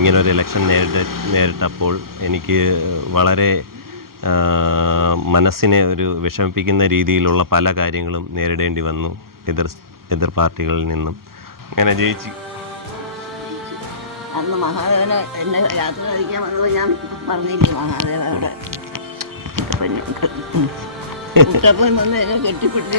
ഇങ്ങനൊരു ഇലക്ഷൻ നേരിട്ട് നേരിട്ടപ്പോൾ എനിക്ക് വളരെ മനസ്സിനെ ഒരു വിഷമിപ്പിക്കുന്ന രീതിയിലുള്ള പല കാര്യങ്ങളും നേരിടേണ്ടി വന്നു എതിർ എതിർ പാർട്ടികളിൽ നിന്നും. അങ്ങനെ ജയിച്ചു. അന്ന് മഹാദേവനെ എന്നെ യാത്ര കഴിക്കാൻ വന്നപ്പോൾ ഞാൻ പറഞ്ഞില്ലേ മഹാദേവ അവിടെ. കുട്ടപ്പൻ വന്ന് എന്നെ കെട്ടിപ്പിടിച്ച്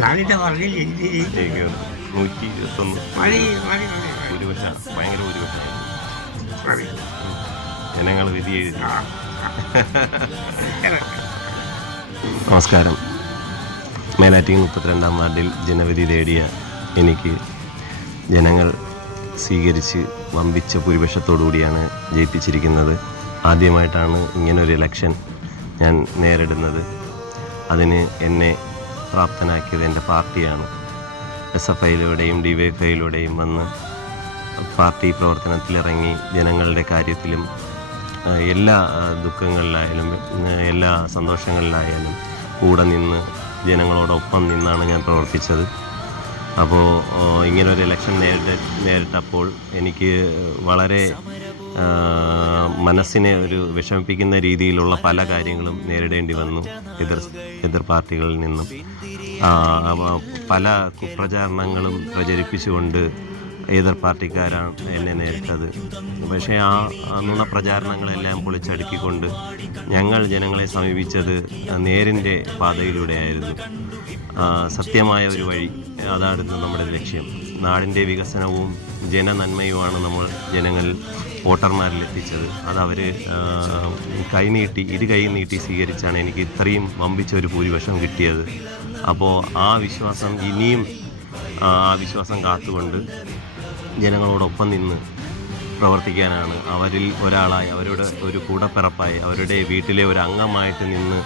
ഞാനിട്ട് പറഞ്ഞില്ല നൂറ്റി ഇരുപത്തൊന്ന്. ഭൂരിപക്ഷം ഭയങ്കര ഭൂരിപക്ഷം. ജനങ്ങൾ വിധി എഴുതി. നമസ്കാരം. മേലാറ്റിങ് മുപ്പത്തിരണ്ടാം വാർഡിൽ ജനവിധി തേടിയ എനിക്ക് ജനങ്ങൾ സ്വീകരിച്ച് വമ്പിച്ച ഭൂരിപക്ഷത്തോടുകൂടിയാണ് ജയിപ്പിച്ചിരിക്കുന്നത്. ആദ്യമായിട്ടാണ് ഇങ്ങനൊരു ഇലക്ഷൻ ഞാൻ നേരിടുന്നത്. അതിന് എന്നെ പ്രാപ്തനാക്കിയത് എന്റെ പാർട്ടിയാണ്. എസ് എഫ് ഐയിലൂടെയും ഡി വൈ എഫ് ഐയിലൂടെയും വന്ന് പാർട്ടി പ്രവർത്തനത്തിലിറങ്ങി ജനങ്ങളുടെ കാര്യത്തിലും എല്ലാ ദുഃഖങ്ങളിലായാലും എല്ലാ സന്തോഷങ്ങളിലായാലും കൂടെ നിന്ന് ജനങ്ങളോടൊപ്പം നിന്നാണ് ഞാൻ പ്രവർത്തിച്ചത്. അപ്പോൾ ഇങ്ങനൊരു ഇലക്ഷൻ നേരിട്ട് നേരിട്ടപ്പോൾ എനിക്ക് വളരെ മനസ്സിനെ ഒരു വിഷമിപ്പിക്കുന്ന രീതിയിലുള്ള പല കാര്യങ്ങളും നേരിടേണ്ടി വന്നു. എതിർ എതിർ പാർട്ടികളിൽ നിന്നും. പല കുപ്രചാരണങ്ങളും പ്രചരിപ്പിച്ചുകൊണ്ട് എതിർ പാർട്ടിക്കാരാണ് എന്നെ നേരിട്ടത്. പക്ഷേ ആ നുണ പ്രചാരണങ്ങളെല്ലാം പൊളിച്ചടുക്കിക്കൊണ്ട് ഞങ്ങൾ ജനങ്ങളെ സമീപിച്ചത് നേരിന്റെ പാതയിലൂടെയായിരുന്നു. സത്യമായ ഒരു വഴി അതായിരുന്നു നമ്മുടെ ലക്ഷ്യം. നാടിന്റെ വികസനവും ജനനന്മയുമാണ് നമ്മൾ ജനങ്ങൾ വോട്ടർമാരിൽ എത്തിച്ചത് അത് അവർ കൈനീട്ടി ഇരു കൈ നീട്ടി സ്വീകരിച്ചാണ് എനിക്ക് ഇത്രയും വമ്പിച്ച ഒരു ഭൂരിപക്ഷം കിട്ടിയത്. അപ്പോൾ ആ വിശ്വാസം ഇനിയും ആ വിശ്വാസം കാത്തുകൊണ്ട് ജനങ്ങളോടൊപ്പം നിന്ന് പ്രവർത്തിക്കാനാണ്. അവരിൽ ഒരാളായി അവരുടെ ഒരു കൂടപ്പിറപ്പായി അവരുടെ വീട്ടിലെ ഒരു അംഗമായിട്ട് നിന്ന്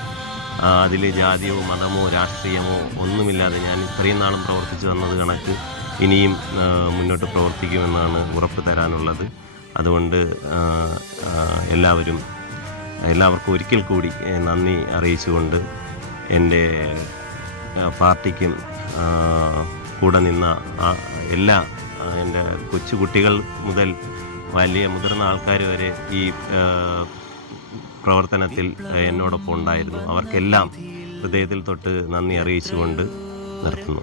അതിൽ ജാതിയോ മതമോ രാഷ്ട്രീയമോ ഒന്നുമില്ലാതെ ഞാൻ ഇത്രയും നാളും പ്രവർത്തിച്ചു വന്നത് കണക്ക് ഇനിയും മുന്നോട്ട് പ്രവർത്തിക്കുമെന്നാണ് ഉറപ്പ് തരാനുള്ളത്. അതുകൊണ്ട് എല്ലാവരും എല്ലാവർക്കും ഒരിക്കൽ കൂടി നന്ദി അറിയിച്ചുകൊണ്ട് എന്റെ പാർട്ടിക്കും കൂടെ നിന്ന എല്ലാ എന്റെ കൊച്ചു കുട്ടികൾ മുതൽ വലിയ മുതിർന്ന ആൾക്കാർ വരെ ഈ പ്രവർത്തനത്തിൽ എന്നോടൊപ്പം ഉണ്ടായിരുന്നു. അവർക്കെല്ലാം ഹൃദയത്തിൽ തൊട്ട് നന്ദി അറിയിച്ചുകൊണ്ട് നിർത്തുന്നു.